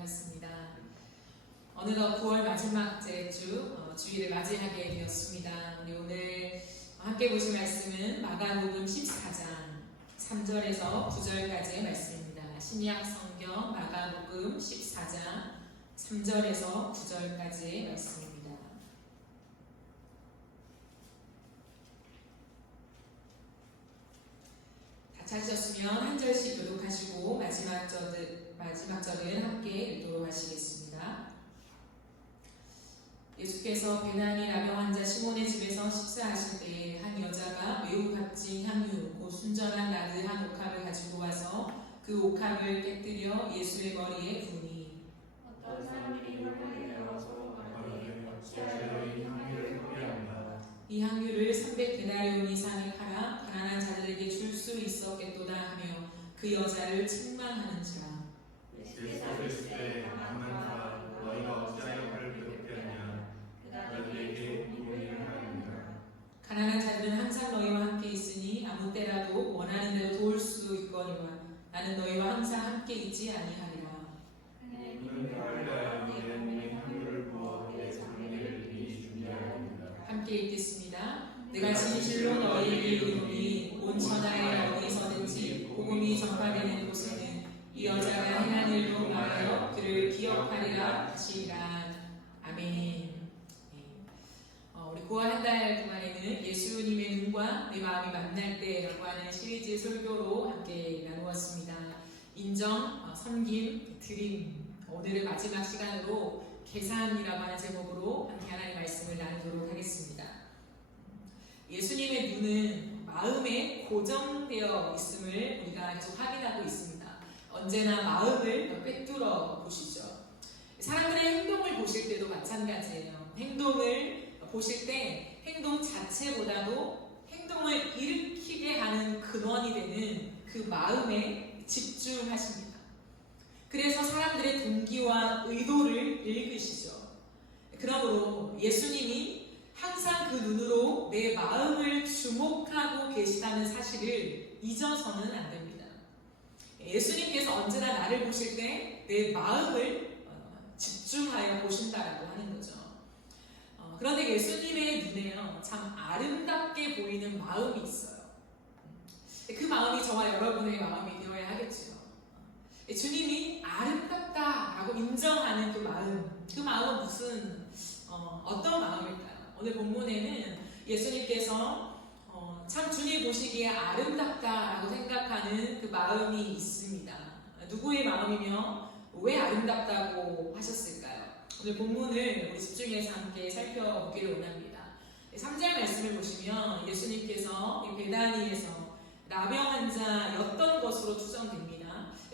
반갑습니다. 어느덧 9월 마지막째 주일을 맞이하게 되었습니다. 우리 오늘 함께 보실 말씀은 마가복음 14장 3절에서 9절까지의 말씀입니다. 신약 성경 마가복음 14장 3절에서 9절까지의 말씀입니다. 다 찾으셨으면 한 절씩 교독하시고 마지막 절은 함께 읽도록 하시겠습니다. 예수께서 베나니 나병 환자 시몬의 집에서 식사하실 때에 한 여자가 매우 값진 향유 곧 순전한 나드 한 옥합을 가지고 와서 그 옥합을 깨뜨려 예수의 머리에 부으니 어떤 사람이 혈관에 내어서 말하기를 이 향유를 소비합니다. 이 향유를 300데나리온 이상에 팔아 가난한 자들에게 줄 수 있었겠도다 하며 그 여자를 책망하는지라. 예수께서 이르시되 낭만아 너희가 어찌하여 그를 괴롭게 하냐 그들에게 이혼을 하느니라. 가난한 자들은 항상 너희와 함께 있으니 아무 때라도 원하는 대로 도울 수 있거니와 나는 너희와 항상 함께 있지 아니하리라. 너는 나를 위하여 내 몸에 향유를 부어 내 장례를 미리 준비하였느니라. 함께 읽겠습니다. 내가 진실로 너희에게 이르노니 온 천하에 어디서든지 복음이 전파되는 곳에는 이 여자가 행한 일로 말하여 그를 기억하리라 하시리라. 아멘. 우리 9월 한 달 동안에는 예수님의 눈과 내 마음이 만날 때라고 하는 시리즈 설교로 함께 나누었습니다. 인정, 섬김, 드림. 오늘의 마지막 시간으로 계산이라고 하는 제목으로 함께 하나님의 말씀을 나누도록 하겠습니다. 예수님의 눈은 마음에 고정되어 있음을 우리가 계속 확인하고 있습니다. 언제나 마음을 꿰뚫어 보시죠. 사람들의 행동을 보실 때도 마찬가지예요. 행동을 보실 때 행동 자체보다도 행동을 일으키게 하는 근원이 되는 그 마음에 집중하십니다. 그래서 사람들의 동기와 의도를 읽으시죠. 그러므로 예수님이 항상 그 눈으로 내 마음을 주목하고 계시다는 사실을 잊어서는 안 됩니다. 예수님께서 언제나 나를 보실 때 내 마음을 집중하여 보신다라고 하는 거죠. 그런데 예수님의 눈에요, 참 아름답게 보이는 마음이 있어요. 그 마음이 저와 여러분의 마음이 되어야 하겠죠. 주님이 아름답다라고 인정하는 그 마음은 무슨 어떤 마음일까요? 오늘 본문에는 예수님께서 참 주님 보시기에 아름답다라고 생각하는 그 마음이 있습니다. 누구의 마음이며 왜 아름답다고 하셨을까요? 오늘 본문을 우리 집중해서 함께 살펴보기를 원합니다. 3절 말씀을 보시면 예수님께서 베다니에서 나병 환자였던 것으로 추정됩니다.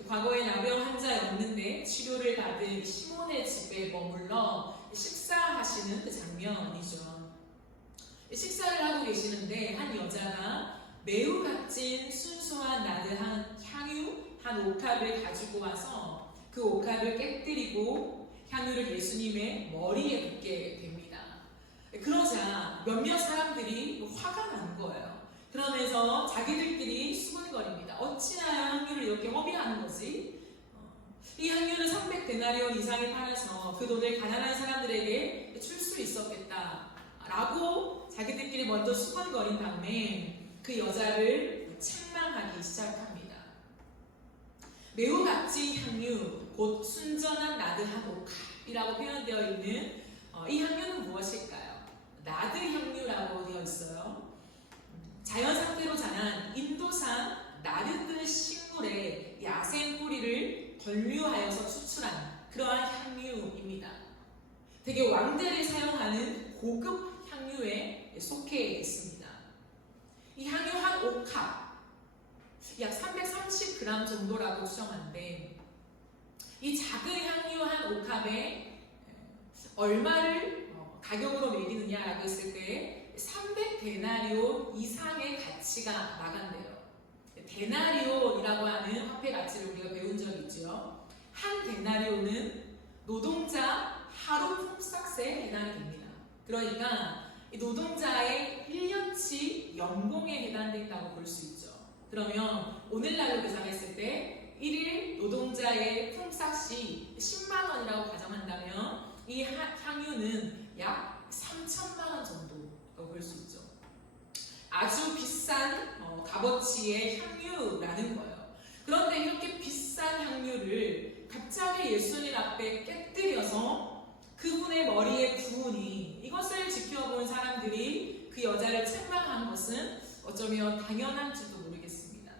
과거에 나병 환자였는데 치료를 받은 시몬의 집에 머물러 식사하시는 그 장면이죠. 식사를 하고 계시는데 한 여자가 매우 값진 순수한 나드한 향유 한 옥합을 가지고 와서 그 옥합을 깨뜨리고 향유를 예수님의 머리에 붓게 됩니다. 그러자 몇몇 사람들이 화가 난 거예요. 그러면서 자기들끼리 수군거립니다. 어찌하여 향유를 이렇게 허비하는 거지? 이 향유는 300데나리온 이상에 팔아서 그 돈을 가난한 사람들에게 줄 수 있었겠다 라고 자기들끼리 먼저 수군거린 다음에 그 여자를 책망하기 시작합니다. 매우 값진 향유 곧 순전한 나드 한 옥합이라고 표현되어 있는 이 향유는 무엇일까요? 나드 향유라고 되어 있어요. 자연 상태로 자란 인도산 나르드 식물의 야생 뿌리를 권류하여서 추출한 그러한 향유입니다. 되게 왕들이 사용하는 고급 향유에 속해 있습니다. 이 향유 한 옥합 약 330g 정도라고 추정하는데 이 작은 향유 한 옥합에 얼마를 가격으로 매기느냐라고 했을 때 300데나리온 이상의 가치가 나간대요. 데나리온이라고 하는 화폐 가치를 우리가 배운 적이 있죠. 한 데나리온은 노동자 하루 품삯에 해당이 됩니다. 그러니까 이 노동자의 1년치 연봉에 해당된다고 볼 수 있죠. 그러면 오늘날로 계산했을 때 1일 노동자의 품삯이 10만 원이라고 가정한다면 이 향유는 약 3천만 원 정도라고 볼 수 있죠. 아주 비싼 값어치의 향유라는 거예요. 그런데 이렇게 비싼 향유를 갑자기 예수님 앞에 깨뜨려서 그분의 머리에 부으니 이것을 지켜본 사람들이 그 여자를 책망한 것은 어쩌면 당연한지도 모르겠습니다.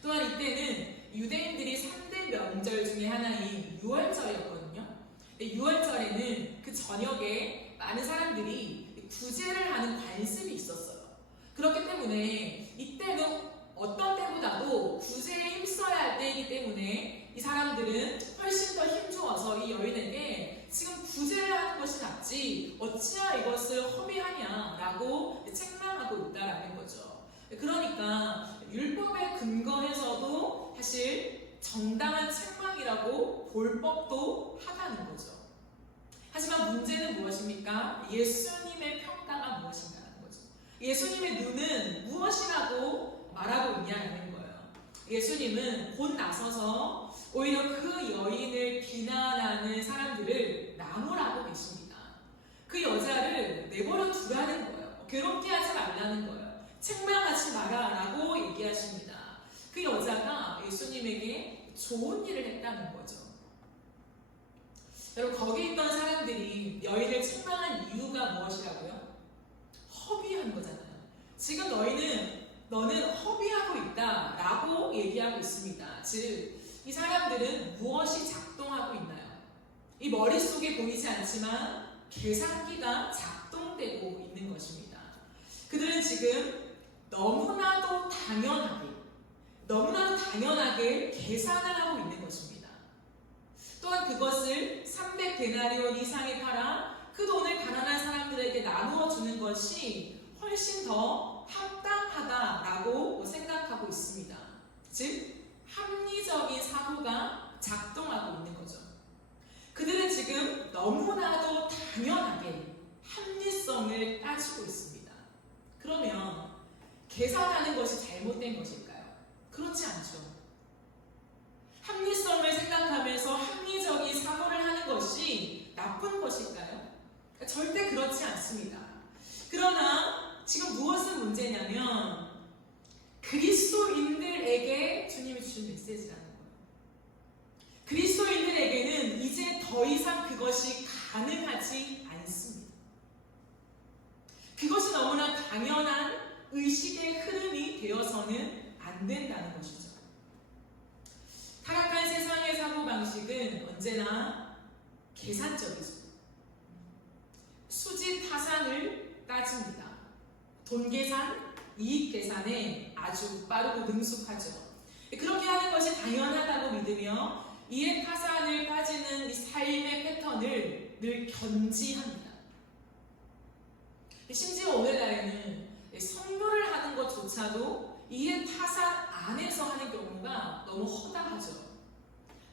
또한 이때는 유대인들이 3대 명절 중에 하나인 유월절이었거든요. 6월절에는 그 저녁에 많은 사람들이 구제를 하는 관습이 있었어요. 그렇기 때문에 이때는 어떤 때보다도 구제에 힘써야 할 때이기 때문에 이 사람들은 훨씬 더 힘주어서 이 여인에게 지금 구제를 하는 것이 낫지 어찌하여 이것을 허비하냐라고 책망하고 있다라는 거죠. 그러니까 율법에 근거해서도 사실 정당한 책망이라고 볼 법도 하다는 거죠. 하지만 문제는 무엇입니까? 예수님의 평가가 무엇인가라는 거죠. 예수님의 눈은 무엇이라고 말하고 있냐는 거예요. 예수님은 곧 나서서 오히려 그 여인을 비난하는 사람들을 나무라고 계십니다. 그 여자를 내버려 두라는 거예요. 괴롭게 하지 말라는 거예요. 책망하지 마라라고 얘기하십니다. 그 여자가 예수님에게 좋은 일을 했다는 거죠. 여러분, 거기 있던 사람들이 여인을 책망한 이유가 무엇이라고요? 허비한 거잖아요. 지금 너는 허비하고 있다라고 얘기하고 있습니다. 즉, 이 사람들은 무엇이 작동하고 있나요? 이 머릿속에 보이지 않지만 계산기가 작동되고 있는 것입니다. 그들은 지금 너무나도 당연하게 계산을 하고 있는 것입니다. 또한 그것을 300데나리온 이상에 팔아 그 돈을 가난한 사람들에게 나누어 주는 것이 훨씬 더 합당하다라고 생각하고 있습니다. 즉, 합리적인 사고가 작동하고 있는 거죠. 그들은 지금 너무나도 당연하게 합리성을 따지고 있습니다. 그러면 계산하는 것이 잘못된 것일까요? 그렇지 않죠. 합리성을 생각하면서 합리적인 사고를 하는 것이 나쁜 것일까요? 절대 그렇지 않습니다. 그러나 지금 무엇은 문제냐면 그리스도인들에게 주님이 주신 메시지라는 거예요. 그리스도인들에게는 이제 더 이상 그것이 가능하지 않습니다. 그것이 너무나 당연한 의식의 흐름이 되어서는 안 된다는 것이죠. 타락한 세상의 사고방식은 언제나 계산적이죠. 수지 타산을 따집니다. 돈 계산, 이익 계산에 아주 빠르고 능숙하죠. 그렇게 하는 것이 당연하다고 믿으며 이해 타산을 따지는 이 삶의 패턴을 늘 견지합니다. 심지어 오늘날에는 선물을 하는 것조차도 이해 타산 안에서 하는 경우가 너무 허다하죠.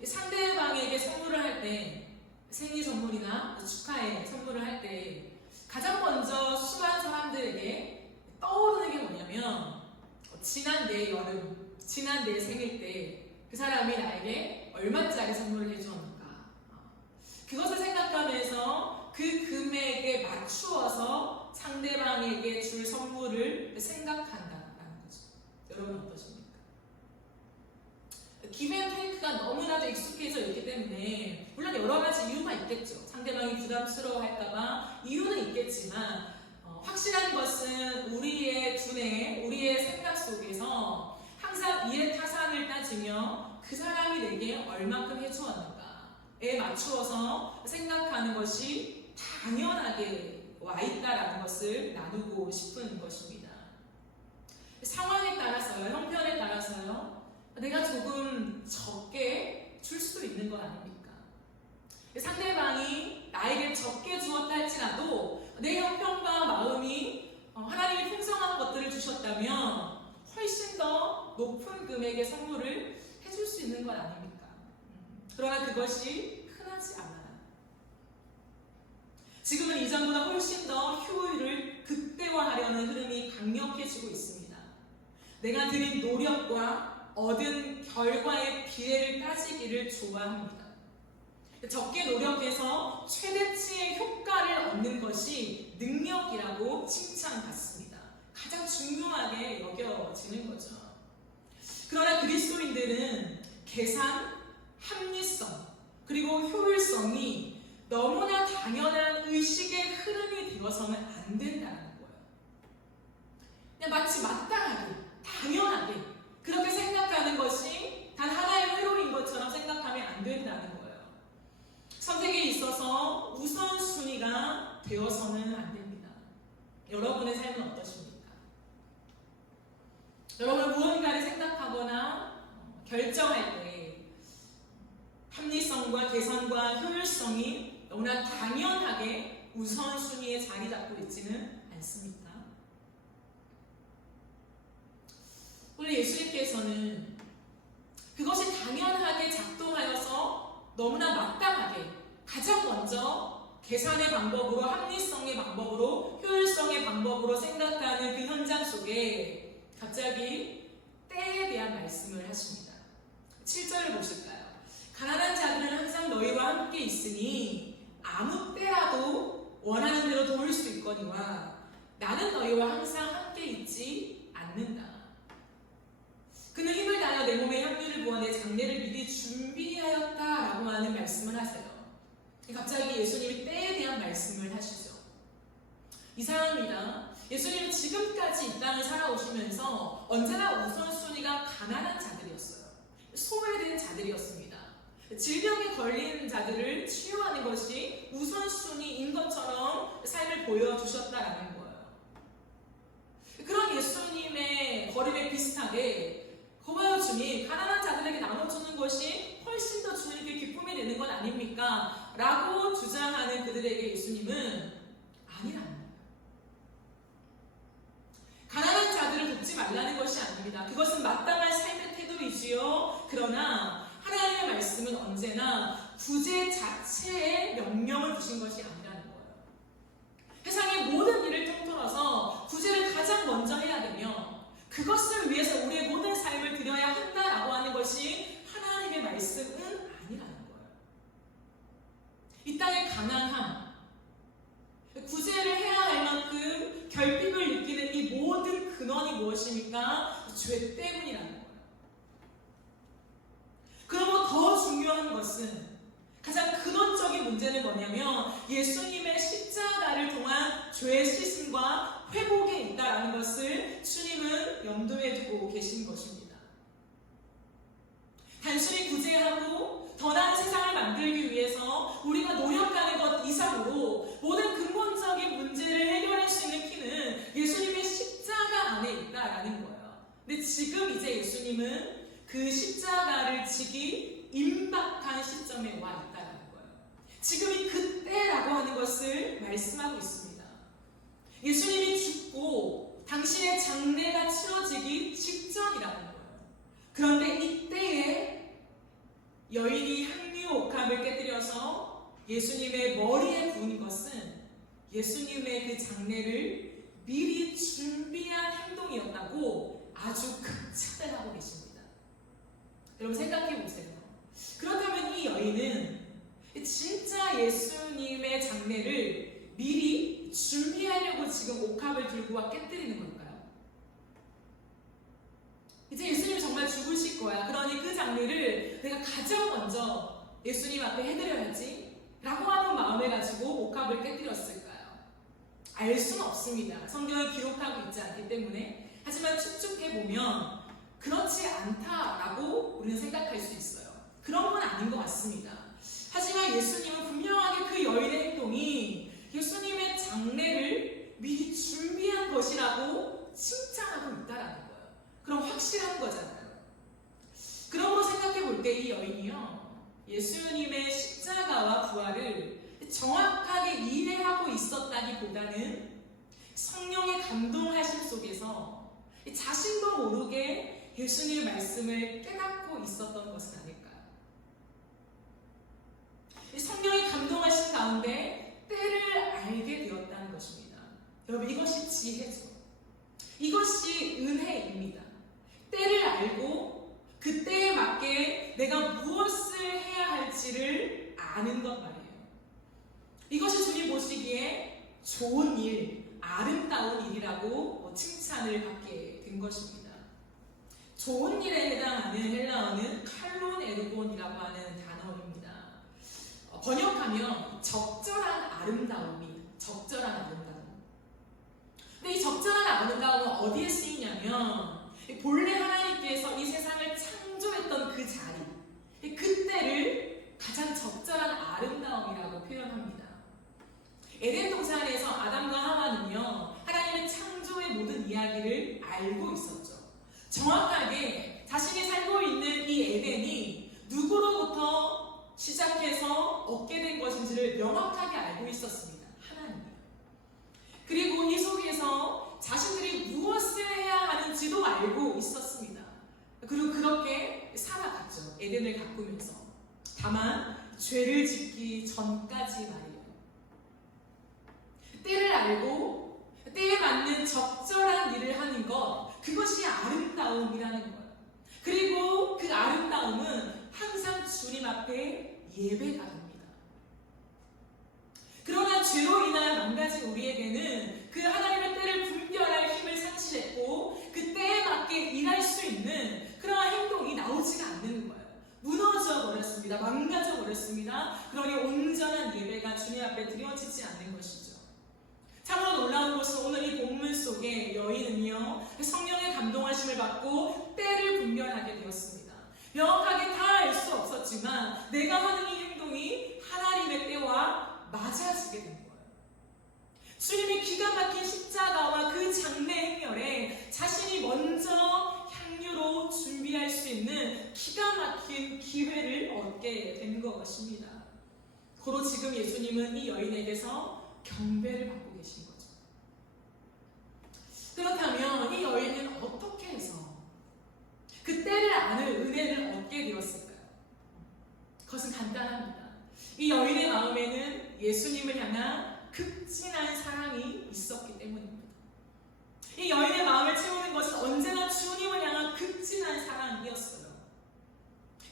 상대방에게 선물을 할 때, 생일 선물이나 축하의 선물을 할 때 가장 먼저 수많은 사람들에게 떠오르는 게 뭐냐면 지난 내 여름, 지난 내 생일 때 그 사람이 나에게 얼마짜리 선물을 해주었는가, 그것을 생각하면서 그 금액에 맞추어서 상대방에게 줄 선물을 생각한다는 거죠. 여러분 어떠십니까? 기브앤테이크가 너무나도 익숙해져 있기 때문에 물론 여러 가지 이유가 있겠죠. 상대방이 부담스러워할까봐 이유는 있겠지만 확실한 것은 우리의 두뇌, 우리의 생각 속에서 항상 이해 타산을 따지며 그 사람이 내게 얼마큼 해주었는가에 맞추어서 생각하는 것이 당연하게 와 있다라는 것을 나누고 싶은 것입니다. 상황에 따라서요, 형편에 따라서요, 내가 조금 적게 줄 수도 있는 것 아닙니까? 상대방이 나에게 적게 주었다 할지라도 내 형편과 마음이 하나님이 풍성한 것들을 주셨다면 훨씬 더 높은 금액의 선물을 해줄 수 있는 것 아닙니까? 그러나 그것이 흔하지 않아요. 지금은 이전보다 훨씬 더 효율을 극대화하려는 흐름이 강력해지고 있습니다. 내가 들인 노력과 얻은 결과의 비례를 따지기를 좋아합니다. 적게 노력해서 최대치의 효과를 얻는 것이 능력이라고 칭찬받습니다. 가장 중요하게 여겨지는 거죠. 그러나 그리스도인들은 계산, 합리성, 그리고 효율성이 너무나 당연한 의식의 흐름이 되어서는 안 된다는 거예요. 그냥 마치 마땅하게, 당연하게 그렇게 생각하는 것이 단 하나의 회로인 것처럼 생각하면 안 된다는 거예요. 선택에 있어서 우선순위가 되어서는 안 됩니다. 여러분의 삶은 어떠십니까? 여러분은 무언가를 생각하거나 결정할 때 합리성과 개선과 효율성이 너무나 당연하게 우선순위에 자리 잡고 있지는 않습니까? 원래 예수님께서는 그것이 당연하게 작동하여서 너무나 마땅하게 가장 먼저 계산의 방법으로, 합리성의 방법으로, 효율성의 방법으로 생각하는 그 현장 속에 갑자기 때에 대한 말씀을 하십니다. 7절을 보실까요? 가난한 자들은 항상 너희와 함께 있으니 아무 때라도 원하는 대로 도울 수 있거니와 나는 너희와 항상 함께 있지 않는다. 그는 힘을 다하여 내 몸에 향유를 부어 내 장례를 미리 준비하였다라고 하는 말씀을 하세요. 갑자기 예수님이 때에 대한 말씀을 하시죠. 이상합니다. 예수님은 지금까지 이 땅을 살아오시면서 언제나 우선순위가 가난한 자들이었어요. 소외된 자들이었습니다. 질병에 걸린 자들을 치유하는 것이 우선순위인 것처럼 삶을 보여주셨다라는 거예요. 그런 예수님의 걸음에 비슷하게 거봐요 주님, 가난한 자들에게 나눠주는 것이 훨씬 더 주님께 기쁨이 되는 건 아닙니까? 라고 주장하는 그들에게 예수님은 아니라는 거예요. 가난한 자들을 돕지 말라는 것이 아닙니다. 그것은 마땅한 삶의 태도이지요. 그러나 하나님의 말씀은 언제나 구제 자체의 명령을 주신 것이 아니라는 거예요. 세상의 모든 일을 통틀어서 구제를 가장 먼저 해야 되며 그것을 위해서 우리의 모든 삶을 드려야 한다라고 하는 것이 하나님의 말씀은 아니라는 거예요. 이 땅의 가난함, 구제를 해야 할 만큼 결핍을 느끼는 이 모든 근원이 무엇입니까? 죄 때문이라는 거예요. 그러면 더 중요한 것은 가장 근원적인 문제는 뭐냐면 예수님의 십자가를 통한 죄의 씻음과 회복에 있다라는 것을 주님은 염두에 두고 계신 것입니다. 단순히 구제하고 더 나은 세상을 만들기 위해서 우리가 노력하는 것 이상으로 모든 근본적인 문제를 해결할 수 있는 키는 예수님의 십자가 안에 있다라는 거예요. 근데 지금 이제 예수님은 그 십자가를 지기 임박한 시점에 와 있다는 거예요. 지금이 그때라고 하는 것을 말씀하고 있습니다. 예수님이 죽고 당신의 장례가 치러지기 직전이라는 거예요. 그런데 이때에 여인이 향유 옥합을 깨뜨려서 예수님의 머리에 부은 것은 예수님의 그 장례를 미리 준비한 행동이었다고 아주 극찬을 하고 계십니다. 여러분 생각해 보세요. 그렇다면 이 여인은 진짜 예수님의 장례를 미리 준비하려고 지금 옥합을 들고 와 깨뜨리는 걸까요? 이제 예수님이 정말 죽으실 거야. 그러니 그 장례를 내가 가장 먼저 예수님 앞에 해드려야지 라고 하는 마음을 가지고 옥합을 깨뜨렸을까요? 알 수는 없습니다. 성경을 기록하고 있지 않기 때문에. 하지만 추측해보면 그렇지 않다라고 우리는 생각할 수 있어요. 그런 건 아닌 것 같습니다. 하지만 예수님은 분명하게 그 여인의 행동이 예수님의 장례를 미리 준비한 것이라고 칭찬하고 있다라는 거예요. 그럼 확실한 거잖아요. 그러므로 생각해 볼 때 이 여인이요, 예수님의 십자가와 부활을 정확하게 이해하고 있었다기보다는 성령의 감동하심 속에서 자신도 모르게 예수님의 말씀을 깨닫고 있었던 것은 아닐까요? 성령이 감동하신 가운데 때를 알게 되었다는 것입니다. 여러분, 이것이 지혜죠. 이것이 은혜입니다. 때를 알고 아는 것 말이에요. 이것이 주님 보시기에 좋은 일, 아름다운 일이라고 칭찬을 받게 된 것입니다. 좋은 일에 해당하는 헬라어는 칼론 에르곤이라고 하는 단어입니다. 번역하면 적절한 아름다움이, 적절한 아름다움. 근데 이 적절한 아름다움은 어디에 쓰이냐면 본래 하나님께서 이 세상을 창조했던 그 자리, 그때를 가장 적절한 아름다움이라고 표현합니다. 에덴 동산에서 아담과 하와는요, 하나님의 창조의 모든 이야기를 알고 있었죠. 정확하게 자신이 살고 있는 이 에덴이 누구로부터 시작해서 얻게 된 것인지를 명확하게 알고 있었습니다. 하나님이요. 그리고 이 속에서 자신들이 무엇을 해야 하는지도 알고 있었습니다. 그리고 그렇게 살아갔죠. 에덴을 가꾸면서. 다만 죄를 짓기 전까지 말이에요. 때를 알고 때에 맞는 적절한 일을 하는 것, 그것이 아름다움이라는 거예요. 그리고 그 아름다움은 항상 주님 앞에 예배가 됩니다. 그러나 죄로 인하여 망가진 우리에게는 그 하나님의 때를 분별할 힘을 상실했고 그 때에 맞게 일할 수 있는 그러한 행동이 나오지가 않는 거예요. 무너져 버렸습니다. 망가져 버렸습니다. 그러니 온전한 예배가 주님 앞에 드려지지 않는 것이죠. 참으로 놀라운 것은 오늘 이 본문 속에 여인은요, 성령의 감동하심을 받고 때를 분별하게 되었습니다. 명확하게 다 알 수 없었지만 내가 하는 이 행동이 하나님의 때와 맞아지게 된 거예요. 주님이 기가 막힌 십자가와 그 장례 행렬에 자신이 먼저 향유로 준비할 수 있는 기가 막힌 기회를 얻게 된 것입니다. 고로 지금 예수님은 이 여인에게서 경배를 받고 계신 거죠. 그렇다면 이 여인은 어떻게 해서 그 때를 아는 은혜를 얻게 되었을까요? 그것은 간단합니다. 이 여인의 마음에는 예수님을 향한 극진한 사랑이 있었기 때문입니다. 이 여인의 마음을 채우는 것은 언제나 주님을 향한 극진한 사랑이었어요.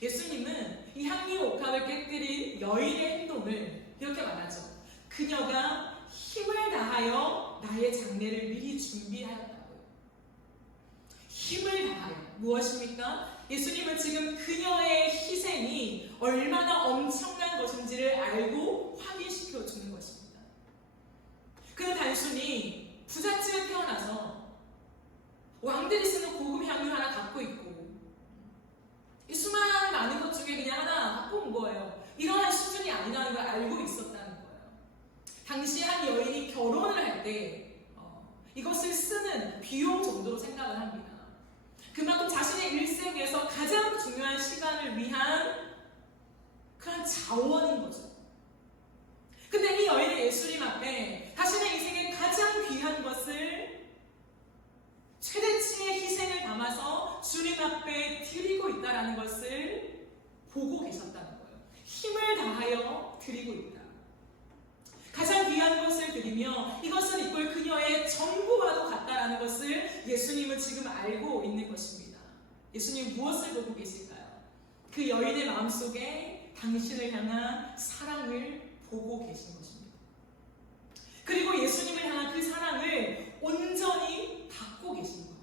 예수님은 이 향유 옥합을 깨뜨린 여인의 행동을 이렇게 말하죠. 그녀가 힘을 다하여 나의 장례를 미리 준비하였다고요. 힘을 다하여. 무엇입니까? 예수님은 지금 그녀의 희생이 얼마나 엄청난 것인지를 알고 확인시켜 주는 것입니다. 그는 단순히 부잣집에 태어나서 왕들이 쓰는 고급 향유 하나 갖고 있고 이 수많은 많은 것 중에 그냥 하나 갖고 온 거예요. 이러한 수준이 아니라는 걸 알고 있었다는 거예요. 당시 한 여인이 결혼을 할 때 이것을 쓰는 비용 정도로 생각을 합니다. 그만큼 자신의 일생에서 가장 중요한 시간을 위한 그런 자원인 거죠. 근데 이 여인은 예수님 앞에 자신의 인생의 가장 귀한 것을 최대치의 희생을 담아서 주님 앞에 드리고 있다는 것을 보고 계셨다는 거예요. 힘을 다하여 드리고 있다. 가장 귀한 것을 드리며 이것은 이꼴 그녀의 전부와도 같다라는 것을 예수님은 지금 알고 있는 것입니다. 예수님 무엇을 보고 계실까요? 그 여인의 마음속에 당신을 향한 사랑을 보고 계신 것입니다. 그리고 예수님을 향한 그 사랑을 온전히 받고 계신 거예요.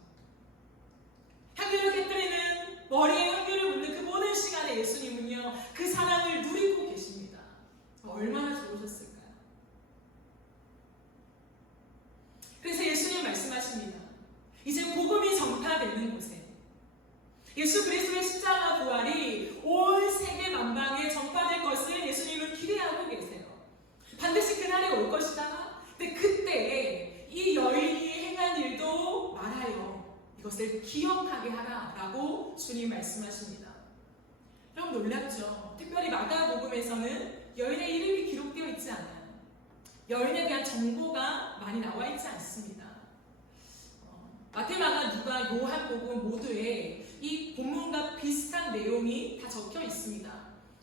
향유를 깨뜨리는 머리에 향유를 묻는 그 모든 시간에 예수님은요, 그 사랑을 누리고 계십니다. 얼마나 좋으셨을까요? 그래서 예수님 말씀하십니다. 이제 복음이 전파되는 곳에 예수 그리스도의 십자가 부활이 온 세계 만방에 전파될 것을 예수님은 기대하고 계세요. 반드시 그날이 올 것이다. 근데 그때 이 여인이 행한 일도 말하여 이것을 기억하게 하라라고 주님 말씀하십니다. 여러분 놀랍죠? 특별히 마가복음에서는 여인의 이름이 기록되어 있지 않아요. 여인에 대한 정보가 많이 나와 있지 않습니다. 마태마가, 누가, 요한복음 모두에 이 본문과 비슷한 내용이 다 적혀 있습니다.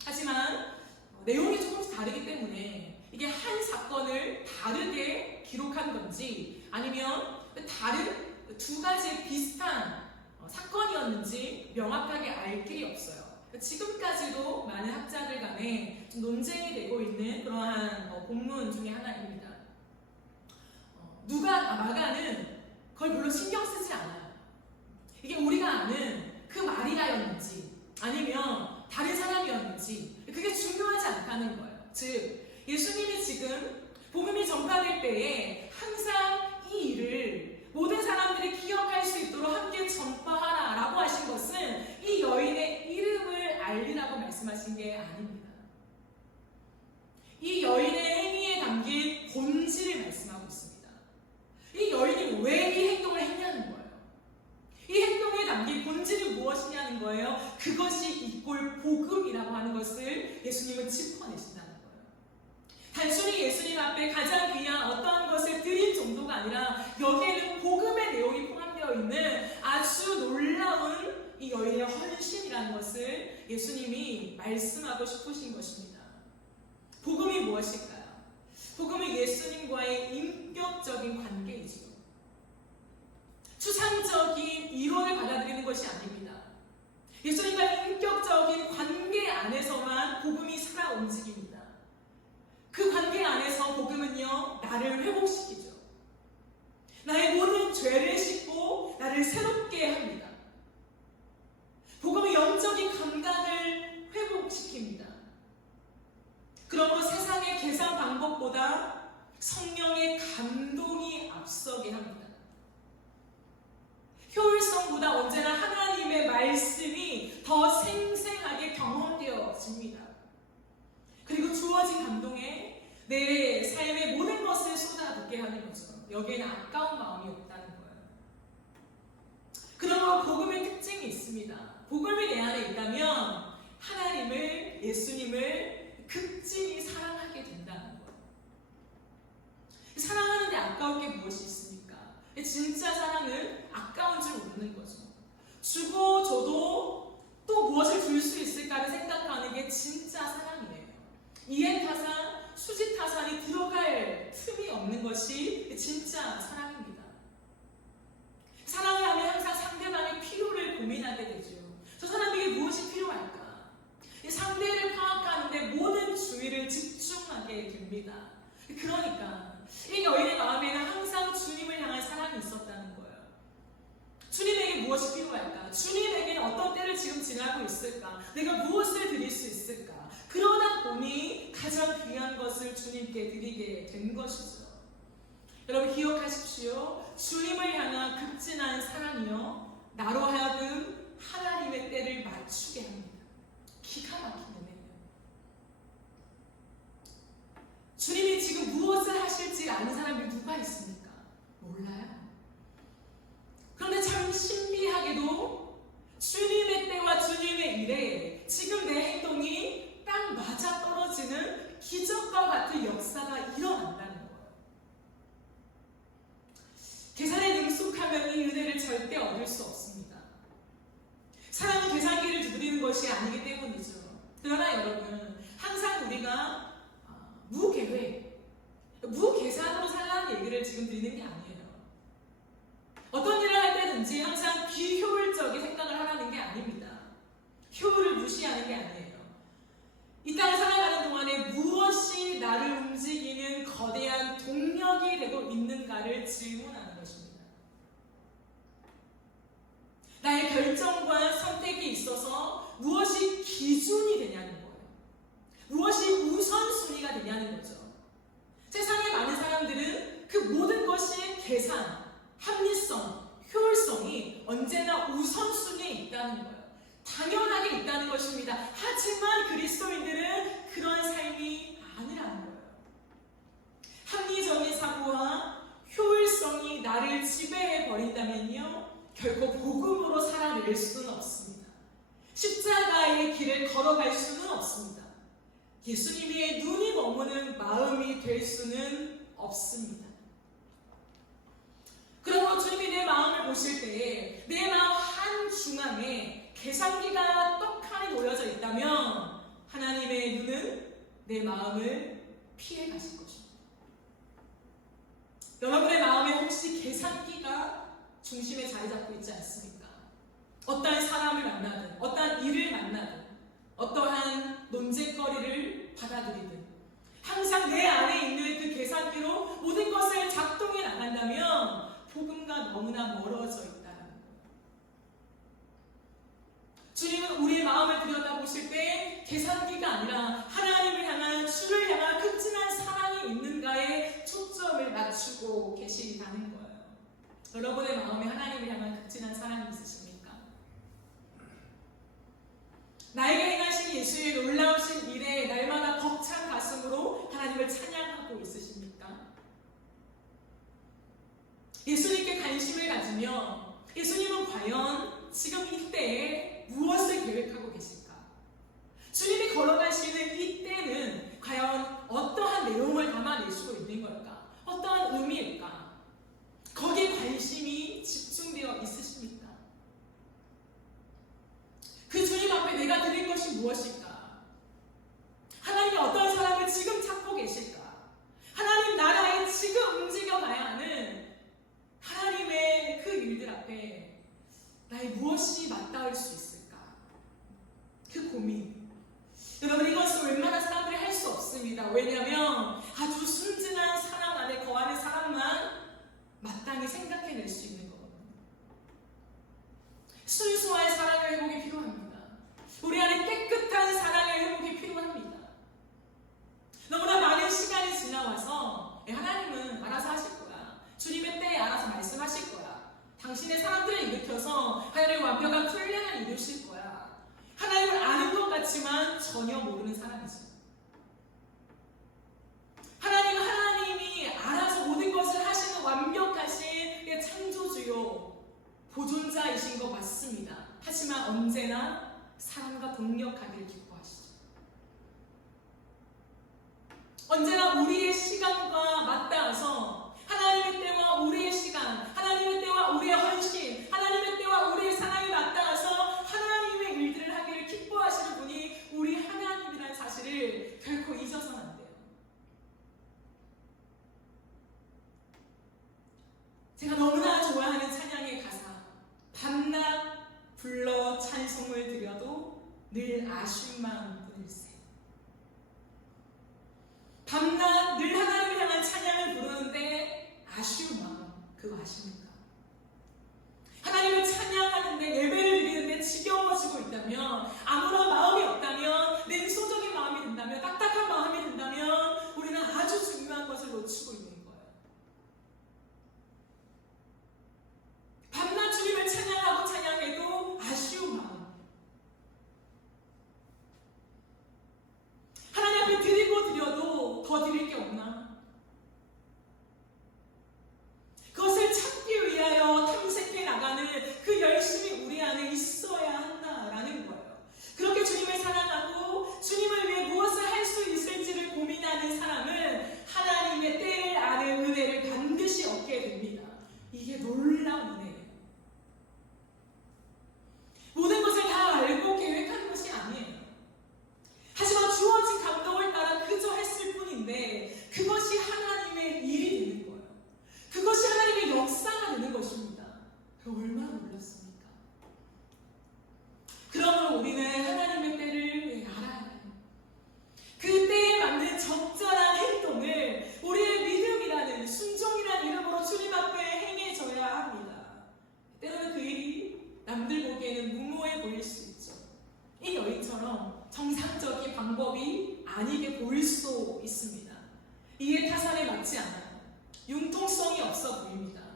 하지만 내용이 조금씩 다르기 때문에 이게 한 사건을 다르게 기록한 건지 아니면 다른 두 가지의 비슷한 사건이었는지 명확하게 알 길이 없어요. 지금까지도 많은 학자들 간에 좀 논쟁이 되고 있는 그러한 본문 중에 하나입니다. 마가는 그걸 별로 신경 쓰지 않아요. 이게 우리가 아는 그 마리아였는지 아니면 다른 사람이었는지 그게 중요하지 않다는 거예요. 즉 예수님이 지금 복음이 전파될 때에 항상 이 일을 모든 사람들이 기억할 수 있도록 함께 전파하라 라고 하신 것은 이 여인의 이름을 알리라고 말씀하신 게 아닙니다. 이 여인의 행위에 담긴 본질을 말씀하고 있습니다. 이 여인이 왜 이 행동을 했냐는 거예요. 이 행동에 담긴 본질이 무엇이냐는 거예요. 그것이 이꼴 복음이라고 하는 것을 예수님은 짚어내신다는 거예요. 단순히 예수님 앞에 가장 귀한 어떠한 것을 드린 정도가 아니라 여기에는 복음의 내용이 포함되어 있는 아주 놀라운 이 여인의 헌신이라는 것을 예수님이 말씀하고 싶으신 것입니다. 복음이 무엇일까요? 복음은 예수님과의 인격적인 관계이죠. 추상적인 이론을 받아들이는 것이 아닙니다. 예수님과의 인격적인 관계 안에서만 복음이 살아 움직입니다. 그 관계 안에서 복음은요, 나를 회복시키죠. 나의 모든 죄를 씻고 나를 새롭게 합니다. 복음은 영적인 감각을 회복시킵니다. 그러므로 세상의 계산 방법보다 성령의 감동이 앞서게 합니다. 효율성보다 언제나 하나님의 말씀이 더 생생하게 경험되어집니다. 그리고 주어진 감동에 내 삶의 모든 것을 쏟아붓게 하는 거죠. 여기에는 아까운 마음이 없다는 거예요. 그러므로 복음의 특징이 있습니다. 복음이 내 안에 있다면 하나님을, 예수님을 극진히 사랑하게 된다는 거예요. 사랑하는데 아까울 게 무엇이 있습니까? 진짜 사랑은 아까운 줄 모르는 거죠. 주고 줘도 또 무엇을 줄 수 있을까를 생각하는 게 진짜 사랑이에요. 이해타산, 수지타산이 들어갈 틈이 없는 것이 진짜 사랑입니다. 사랑을 하면 항상 상대방의 필요를 고민하게 되죠. 저 사람에게 무엇이 필요할까? 상대를 파악하는데 모든 주의를 집중하게 됩니다. 그러니까 이 여인의 마음에는 항상 주님을 향한 사랑이 있었다는 거예요. 주님에게 무엇이 필요할까? 주님에게는 어떤 때를 지금 지나고 있을까? 내가 무엇을 드릴 수 있을까? 그러다 보니 가장 귀한 것을 주님께 드리게 된 것이죠. 여러분 기억하십시오. 주님을 향한 극진한 사랑이요, 나로 하여금 하나님의 때를 맞추게 합니다. 기가 막힌 은혜예요. 주님이 지금 무엇을 하실지 아는 사람이 누가 있습니까? 몰라요. 그런데 참 신비하게도 주님의 때와 주님의 일에 지금 내 행동이 딱 맞아 떨어지는 기적과 같은 역사가 일어난다는 거예요. 계산에 능숙하면 이 은혜를 절대 얻을 수 없습니다. 사람은 계산기를 두드리는 것이 아니기 때문이죠. 그러나 여러분, 항상 우리가 무계획, 무계산으로 살라는 얘기를 지금 드리는 게 아니에요. 어떤 일을 할 때든지 항상 비효율적인 생각을 하라는 게 아닙니다. 효율을 무시하는 게 아니에요. 이 땅을 살아가는 동안에 무엇이 나를 움직이는 거대한 동력이 되고 있는가를 질문하는 것입니다. 나의 결정과 선택이 있어서 무엇이 기준이 되냐는 거예요. 무엇이 우선순위가 되냐는 거죠. 세상에 많은 사람들은 그 모든 것이 계산, 합리성, 효율성이 언제나 우선순위에 있다는 거예요. 당연하게 있다는 것입니다. 하지만 그리스도인들은 그런 삶이 아니라는 거예요. 합리적인 사고와 효율성이 나를 지배해 버린다면요, 결코 복음으로 살아낼 수는 없습니다. 십자가의 길을 걸어갈 수는 없습니다. 예수님의 눈이 머무는 마음이 될 수는 없습니다. 그러므로 주님이 내 마음을 보실 때에 내 마음 한중앙에 계산기가 떡하니 놓여져 있다면 하나님의 눈은 내 마음을 피해 가실 것입니다. 여러분의 마음에 혹시 계산기가 중심에 자리 잡고 있지 않습니까? 어떠한 사람을 만나든 어떠한 일을 만나든 어떠한 논쟁거리를 받아들이든 항상 내 안에 있는 그 계산기로 모든 것을 작동해 나간다면 복음과 너무나 멀어져 있다는 거예요. 주님은 우리의 마음을 들여다보실 때 계산기가 아니라 하나님을 향한, 주를 향한 극진한 사랑이 있는가에 초점을 맞추고 계시다는 거예요. 여러분의 마음에 하나님을 향한 극진한 사랑이 있으십니까? 나에게 행하신 예수의 놀라우신 일에 날마다 벅찬 가슴으로 하나님을 찬양하고 있으십니까? 예수님께 관심을 가지며 예수님은 과연 지금 이때에 무엇을 계획하고 계실까? 주님이 걸어가시는 이때는 과연 어떠한 내용을 담아내시고 있는 걸까? 어떠한 의미일까? 거기에 관심이 집중되어 있으십니까? 그 주님 앞에 내가 드릴 것이 무엇일까? 하나님이 어떤 사람을 지금 찾고 계실까? 하나님 나라에 지금 움직여가야 하는 하나님의 그 일들 앞에 나의 무엇이 맞닿을 수 있을까? 그 고민. 여러분, 이것은 웬만한 사람들이 할 수 없습니다. 왜냐하면 아주 순진한 사랑 안에 거하는 사람만 마땅히 생각해낼 수 있는 거거든요. 순수한 사랑의 회복이 필요합니다. 우리 안에 깨끗한 사랑의 회복이 필요합니다. 너무나 많은 시간이 지나와서 하나님은 알아서 하실 거야. 주님의 때에 알아서 말씀하실 거야. 당신의 사람들을 일으켜서 하나님의 완벽한 훈련을 이루실 거야. 하나님을 아는 것 같지만 전혀 모르는 사람이죠. 하나님이 알아서 모든 것을 하시는 완벽하신 창조주요 보존자이신 것 맞습니다. 하지만 언제나 사람과 동력하기를 기뻐하시죠. 언제나 우리의 시간과 맞닿아서 하나님의 때와 우리의 시간, 하나님의 때와 우리의 헌신, 하나님의 때와 우리의 사랑이 맞닿아서 하나님의 일들을 하기를 기뻐하시는 분이 우리 하나님이라는 사실을 결코 잊어서는 안 돼요. 제가 너무나 좋아하는 찬양의 가사, 밤낮 불러 찬송을 드려도 늘 아쉬운 마음뿐일세. 밤낮 늘 하나님을 향한 찬양을 부르는데 아쉬운 마음, 그거 아십니까? 하나님을 찬양하는데, 예배를 드리는데 지겨워지고 있다면, 아무런 마음이 없다면, 냉소적인 마음이 든다면, 딱딱한 마음이 든다면 우리는 아주 중요한 것을 놓치고 있는 거예요. 밤낮 주님을 찬양하고 찬양해도 아쉬운 마음. 하나님 앞에 드리고 드려도 더 드릴 게 없나? 그것을 찾기 위하여 탐색해 나가는 그 열심이 우리 안에 있어야 한다라는 거예요. 그렇게 주님을 사랑하고 주님을 위해 무엇을 할 수 있을지를 고민하는 사람은 하나님의 때를 아는 은혜를 반드시 얻게 됩니다. 이게 놀라운 은혜예요. 모든 것을 다 알고 계획하는 것이 아니에요. 하지만 주어진 감동을 따라 그저 했을 뿐인데 그것이 하나님의 일이 되는 거예요. 그것이 하나님의 역사가 되는 것입니다. 얼마나 놀랐습니까? 그러므로 우리는 하나님의 때를 알아야 해요. 그 때에 맞는 적절한 행동을 우리의 믿음이라는, 순종이라는 이름으로 주님 앞에 행해져야 합니다. 때로는 그 일이 남들 보기에는 무모해 보일 수 있죠. 이 여인처럼 정상적인 방법이 아니게 보일 수 있습니다. 이해 타산에 맞지 않아요. 융통성이 없어 보입니다.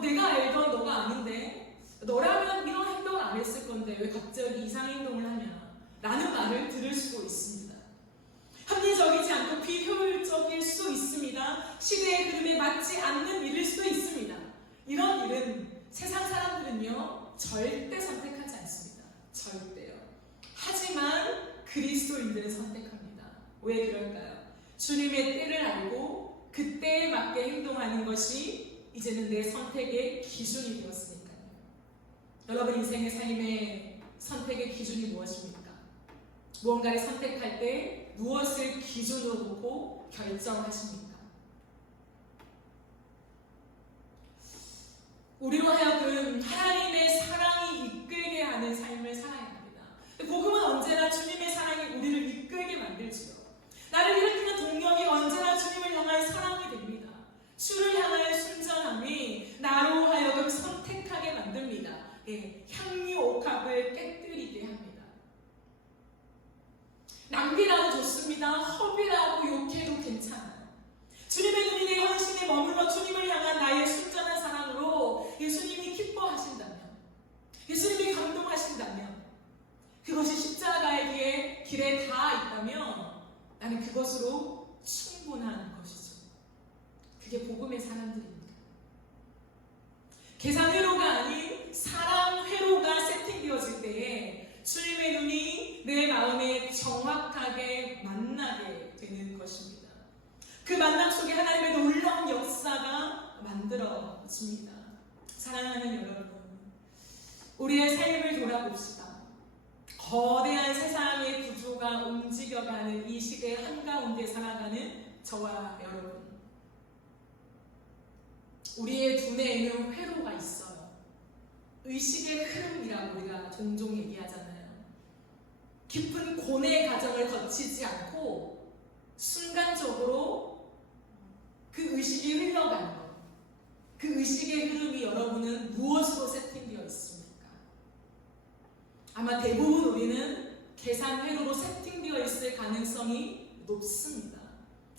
내가 알던 너가 아닌데, 너라면 이런 행동을 안 했을 건데 왜 갑자기 이상 행동을 하냐 라는 말을 들을 수도 있습니다. 합리적이지 않고 비효율적일 수 있습니다. 시대의 흐름에 맞지 않는 일일 수도 있습니다. 이런 일은 세상 사람들은요 절대 선택하지 않습니다. 절대요. 하지만 그리스도인들은 선택합니다. 왜 그럴까요? 주님의 때를 알고 그 때에 맞게 행동하는 것이 이제는 내 선택의 기준이 되었으니까요. 여러분 인생의 삶의 선택의 기준이 무엇입니까? 무언가를 선택할 때 무엇을 기준으로 두고 결정하십니까? 우리로 하여금 하나님의 사랑이 이끌게 하는 삶을 살아야 합니다. 복음은 언제나 주님의 향유 옥합을 깨뜨리게 합니다. 낭비라도 좋습니다. 허비라고 욕해도 괜찮아요. 주님의 눈이 내 헌신에 머물러 주님을 향한 나의 순전한 사랑으로 예수님이 기뻐하신다면, 예수님이 감동하신다면, 그것이 십자가의 길에 다 있다면 나는 그것으로 충분한 것이죠. 그게 복음의 사람들입니다. 계산 회로가 아닌 사랑 회로가 세팅되어질 때에 주님의 눈이 내 마음에 정확하게 만나게 되는 것입니다. 그 만남 속에 하나님의 놀라운 역사가 만들어집니다. 사랑하는 여러분, 우리의 삶을 돌아봅시다. 거대한 세상의 구조가 움직여가는 이 시대 한가운데 살아가는 저와 여러분, 우리의 두뇌에는 회로가 있어요. 의식의 흐름이라고 우리가 종종 얘기하잖아요. 깊은 고뇌 과정을 거치지 않고 순간적으로 그 의식이 흘러가는 것, 그 의식의 흐름이 여러분은 무엇으로 세팅되어 있습니까? 아마 대부분 우리는 계산 회로로 세팅되어 있을 가능성이 높습니다.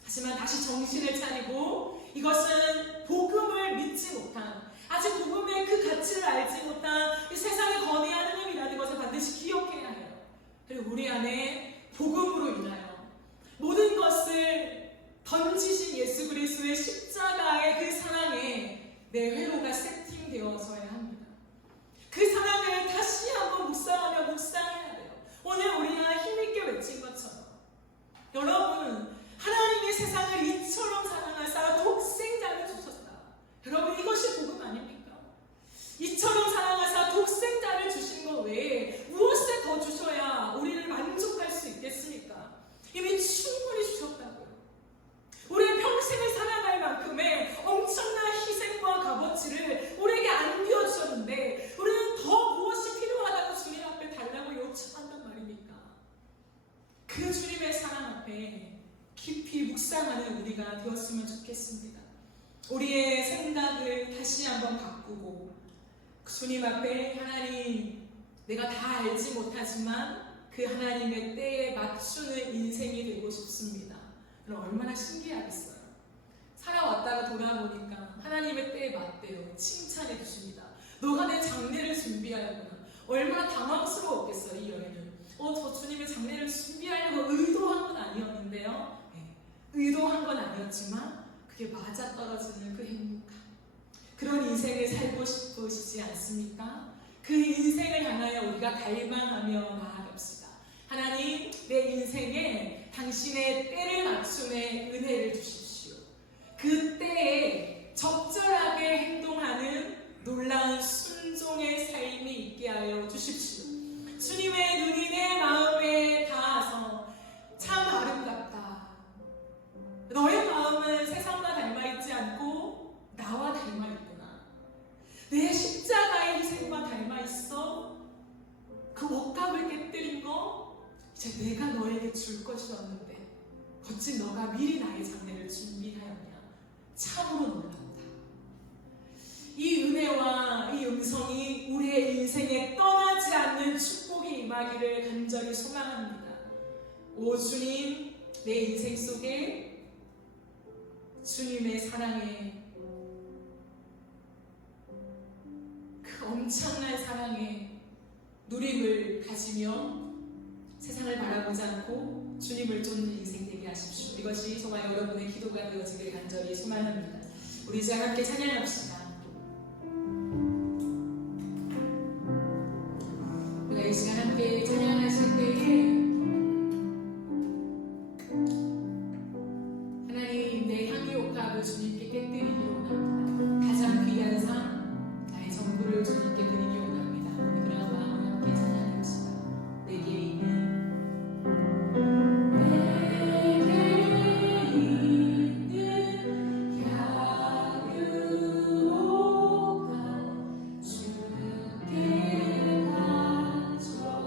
하지만 다시 정신을 차리고 이것은 복음을 믿지 못한, 아직 복음의 그 가치를 알지 못한 이 세상의 거대한 흐름이라는 것을 반드시 기억해야 해요. 그리고 우리 안에 복음으로 인하여 모든 것을 던지신 예수 그리스도의 십자가의 그 사랑에 내 회로가 세팅되어서야 합니다. 그 사랑을 다시 한번 묵상하며 묵상해야 돼요. 오늘 우리가 힘있게 외친 것처럼 여러분, 하나님이 세상을 이처럼 사랑하사 독생자를 주셨다. 여러분, 이것이 복음 아닙니까? 이처럼 사랑하사 독생자를 주신 것 외에 무엇을 더 주셔야 우리를 만족할 수 있겠습니까? 이미 충분히 주셨다고요. 우리의 평생을 살아갈 만큼의 엄청난 희생과 값어치를 우리에게 안겨주셨는데 우리는 더 무엇이 필요하다고 주님 앞에 달라고 요청한단 말입니까? 그 주님의 사랑 앞에 깊이 묵상하는 우리가 되었으면 좋겠습니다. 우리의 생각을 다시 한번 바꾸고 주님 앞에, 하나님, 내가 다 알지 못하지만 그 하나님의 때에 맞추는 인생이 되고 싶습니다. 그럼 얼마나 신기하겠어요. 살아왔다가 돌아보니까 하나님의 때에 맞대요. 칭찬해 주십니다. 너가 내 장례를 준비하는구나. 얼마나 당황스러웠겠어요, 이 여인은. 저 주님의 장례를 준비하려고 의도한 건 아니었는데요. 의도한 건 아니었지만 그게 맞아떨어지는 그 행복함, 그런 인생을 살고 싶으시지 않습니까? 그 인생을 향하여 우리가 갈망하며 나아갑시다. 하나님, 내 인생에 당신의 때를 맞춤의 은혜를 주십시오. 그 때에 적절하게 행동하는 놀라운 순종의 삶이 있게 하여 주십시오. 주님의 눈이 내 마음에 닿아서 참 아름답다. 너의 마음은 세상과 닮아있지 않고 나와 닮아있구나. 내 십자가의 희생과 닮아있어. 그 옥합을 깨뜨린 거 이제 내가 너에게 줄 것이었는데 어찌 너가 미리 나의 장례를 준비하였냐. 참으로 놀랍다. 이 은혜와 이 음성이 우리의 인생에 떠나지 않는 축복이 임하기를 간절히 소망합니다. 오 주님, 내 인생 속에 주님의 사랑에, 그 엄청난 사랑에 누림을 가지며 세상을 바라보지 않고 주님을 쫓는 인생 되게 하십시오. 이것이 정말 여러분의 기도가 되어지길 간절히 소망합니다. 우리 이제 함께 찬양합시다. 우리가 이 시간 함께 찬양하실 때에 하나님, 내 향유 옥합을 주님께 깨뜨리기로 원합니다. 가장 귀한 상, 나의 전부를 주님께 드리기 원합니다. 우리 그런 마음을 함께 찬양합시다. 내게 있는 향유 옥합 주께 가져와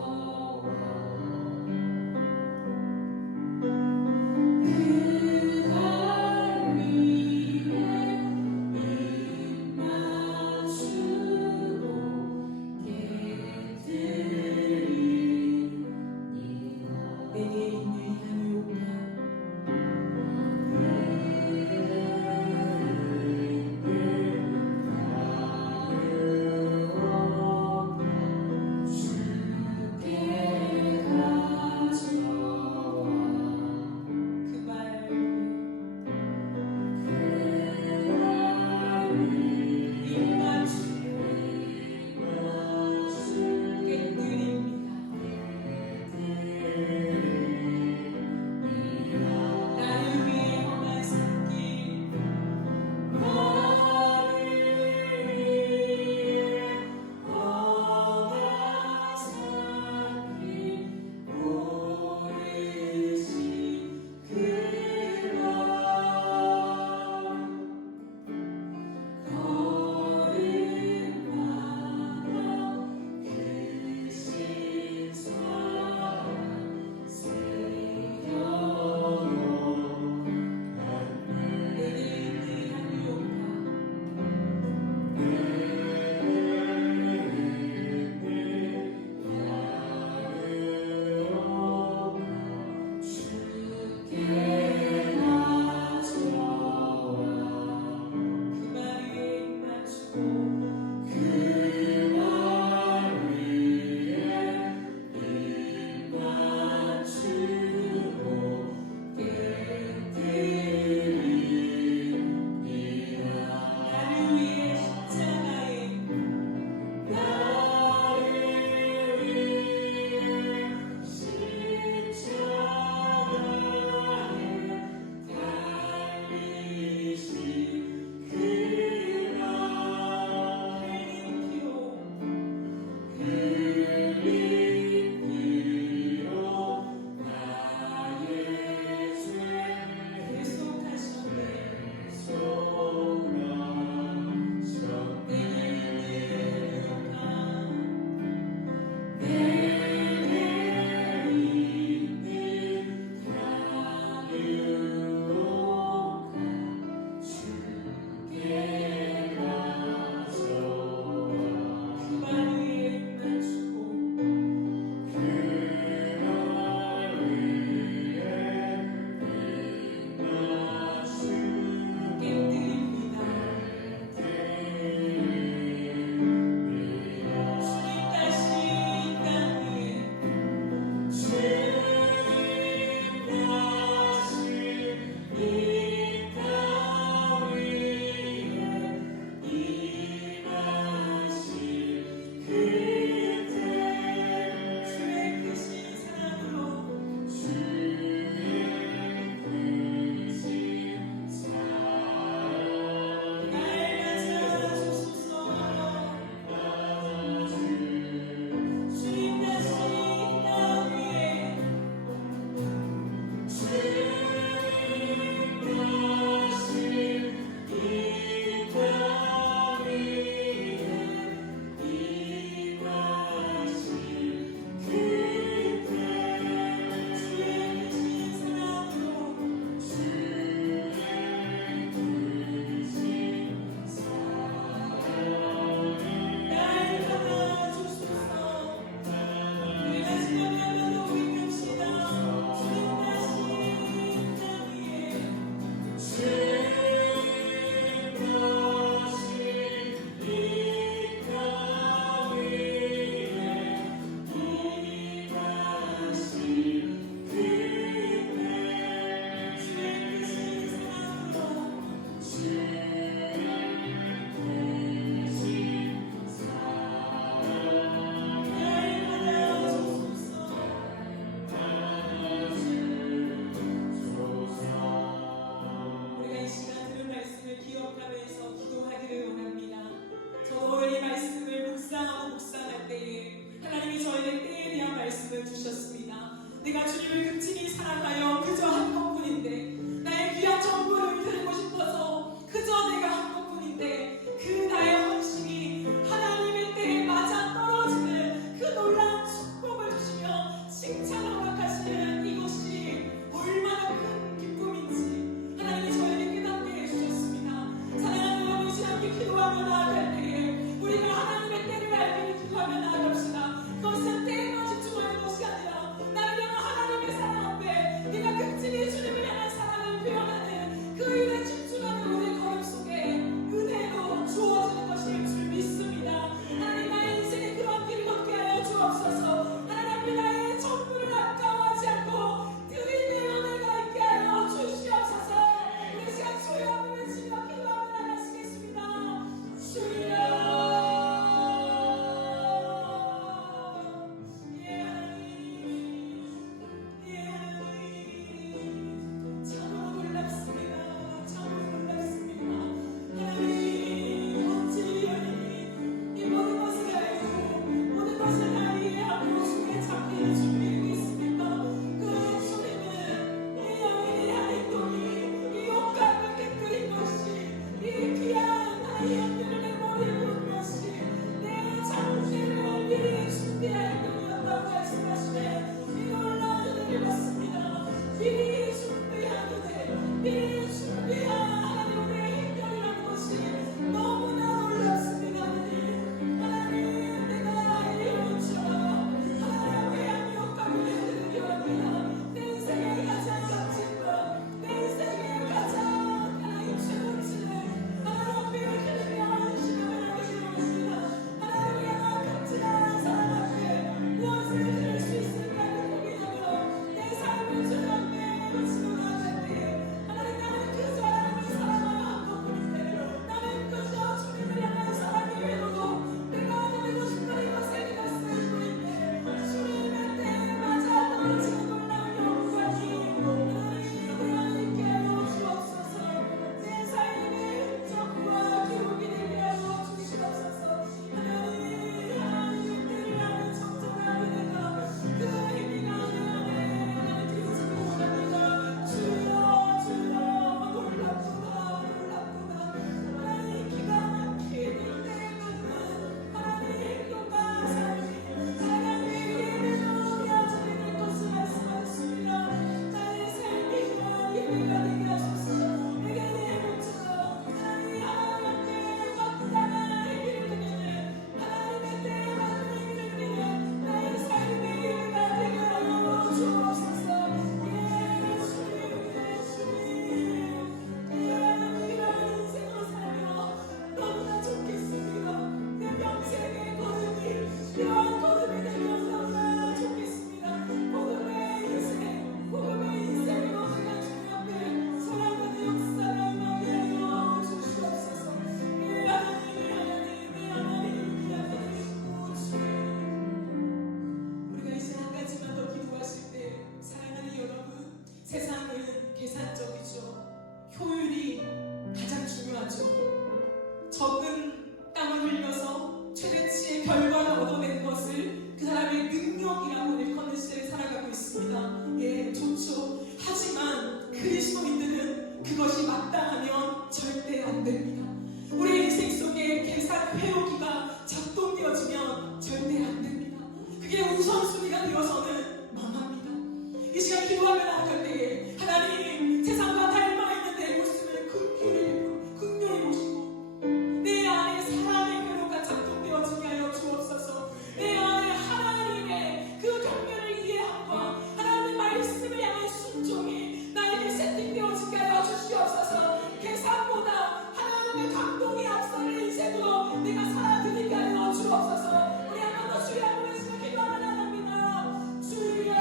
그게 우선순위가 되어서는 망합니다. 이 시간 기도하며 나아갈 때에 하나님 세상과 닮아있는 내 모습을 긍휼히 보시고 내 안에 사랑의 회로가 작동되어지게 하여 주옵소서. 내 안에 하나님의 그 경륜을 이해함과 하나님의 말씀을 향한 순종이 나에게 세팅되어지게 하여 주시옵소서. 계산보다 하나님의 감동이 앞서는 인생으로 내가 살아드리게 하여 주옵소서. 우리 한 번 더 주여 한번 외치며 기도하며 나갑니다. 주여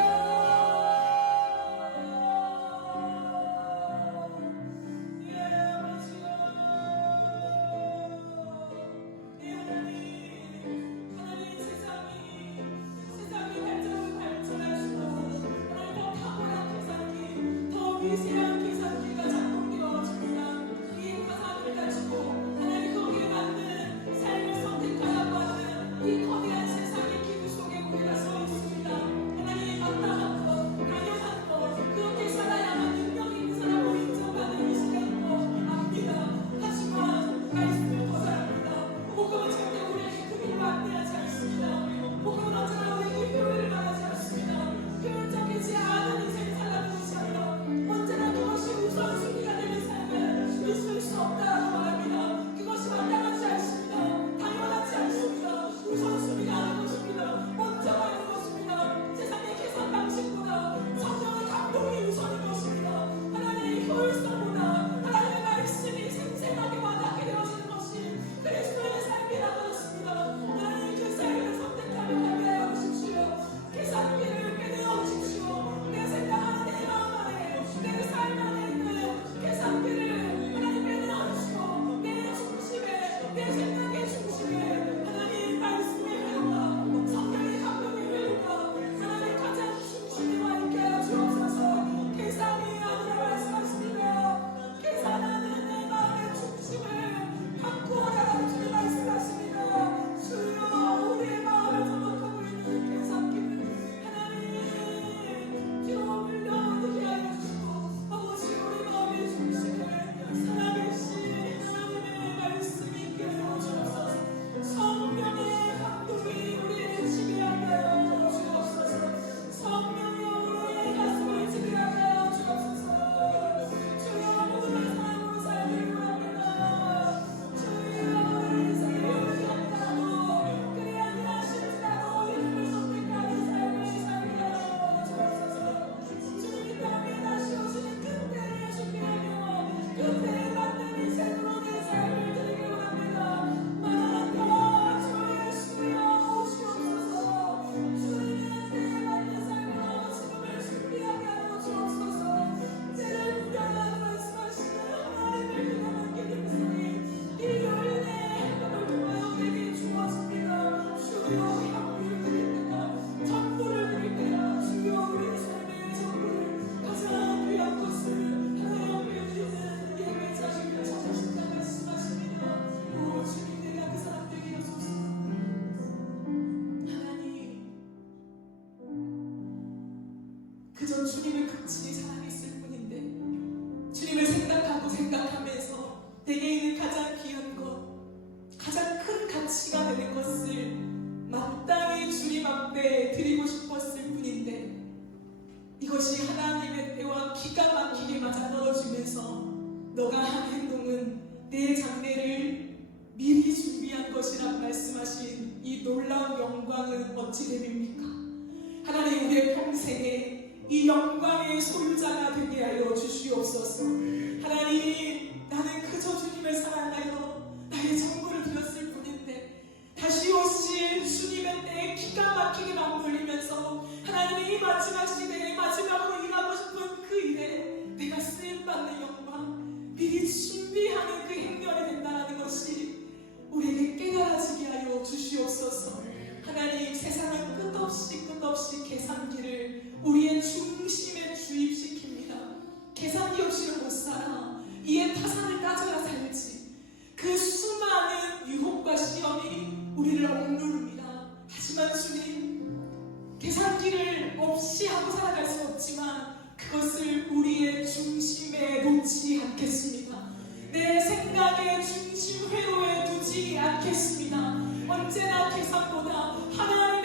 하나님 세상이 발전을 발전할수록 하나님 더 탁월한 계산기 더 미세한 계산기가 작동되어집니다. 이 화살을 가지고 하나님 거기에 맞는 삶을 선택하라고 하는 이 거대한 세상의 기구 속에 우리가 서 있습니다. 하나님 마땅한 것, 당연한 것, 그렇게 살아야만 능력 있는 사람으로 인정받는 이 시간인 것 압니다. 하지만 말씀을 거절합니다. 복음은 절대 우리에게 크기를 안내하지 않습니다. 복음은 언제나 우리에게 효율을 말하지 않습니다. 효율적이지 않은 인생을 살라는 것이 아니라 언제나 그것이 우선순위가 되는 삶을 있을 수 없다라고 말합니다. 그것이 마땅하지 않습니다. 당연하지 않습니다. 우선순위가 아닌 것입니다. 먼저가 있는 것입니다. 세상의 계산 방식보다 성령의 감동이 우선인 것입니다. 하나님의 효율성보다 하나님의 말씀이 생생하게 와닿게 되어지는 것이 그리스도의 삶이라고 하셨습니다. 하나님 그 삶을 선택하며 가게 하여 주십시오. 계산기를 빼내어 주십시오. 내 생각하는 내 마음 안에 내 삶 안에 있는 계산기를 하나님 빼내어 주시고 내 중심에 내 생각의 중심에 하나님 말씀의 회로가 성령의 감동의 회로가 하나님 가장 중심에 와 있게 하여 주옵소서. 계산이 아니라 말씀하십니다. 계산하는 내 마음의 중심을 바꾸어라라고 주님 말씀하십니다. 주여 우리의 마음을 장악하고 있는 계산기를 하나님 뒤로 물려두게 하여 주시고 아버지 우리 마음의 중심에 살아계신 하나님의 말씀이 있게 되어 주옵소서. 성령의 감동이 우리를 지배하게 하여 주옵소서. 성령이 우리의 가슴을 지배하게 하여 주옵소서. 주여 모든 사람으로 살기를 원합니다. 주여 우리 인생에 효율이 없다고 그리 아니하실지라도 이름을 선택하는 삶을 살게 하여 주옵소서. 주님이 땅에 다시 오시는 그때를 준비하며 그때에 맞는 인생으로 내 삶을 드리길 원합니다. 마라나타 주 예수여 오시옵소서. 주님의 때에 맞는 삶으로 지금을 준비하게 하여 주옵소서. 때를 무단하고 말씀하시는 하나님을 기다리게 되는 이 여인의 행동을 통하여 내게 주어집니다. 주여 향기를 드릴 때가 전부를 드릴 때가 주여 우리 삶의 전부를 가장 귀한 것을 하나님 앞에 드리는 예배자를 찾으신다 말씀하십니다. 오 주님 내가 그 사람 되게 하소서. 하나님 그저 주님을 극진히 사랑했을 뿐인데 주님을 생각하고 생각하면서 내게 있는 가장 귀한 것 가장 큰 가치가 되는 것을 마땅히 주님 앞에 드리고 싶었을 뿐인데 이것이 하나님의 때와 기가 막히게 맞아떨어지면서 너가 한 행동은 내 장래를 미리 준비한 것이란 말씀하신 이 놀라운 영광은 어찌 됩니까? 하나님 우리의 평생에 이 영광의 소유자가 되게 하여 주시옵소서. 하나님 나는 그저 주님을 사랑하여 나의 전부를 드렸을 뿐인데 다시 오실 주님의 때에 기가 막히게 맘돌리면서 하나님의 이 마지막 시대에 마지막으로 일하고 싶은 그 일에 내가 쓰임받는 영광 미리 준비하는 그 행렬이 된다는 것이 우리에게 깨달아지게 하여 주시옵소서. 하나님 세상은 끝없이 계산기를 우리의 중심에 주입시킵니다. 계산기 없이는 못 살아. 이에 타산을 따져야 살지. 그 수많은 유혹과 시험이 우리를 억누릅니다. 하지만 주님 계산기를 없이 하고 살아갈 수 없지만 그것을 우리의 중심에 놓지 않겠습니다. 내 생각의 중심 회로에 두지 않겠습니다. 언제나 계산보다 하나님의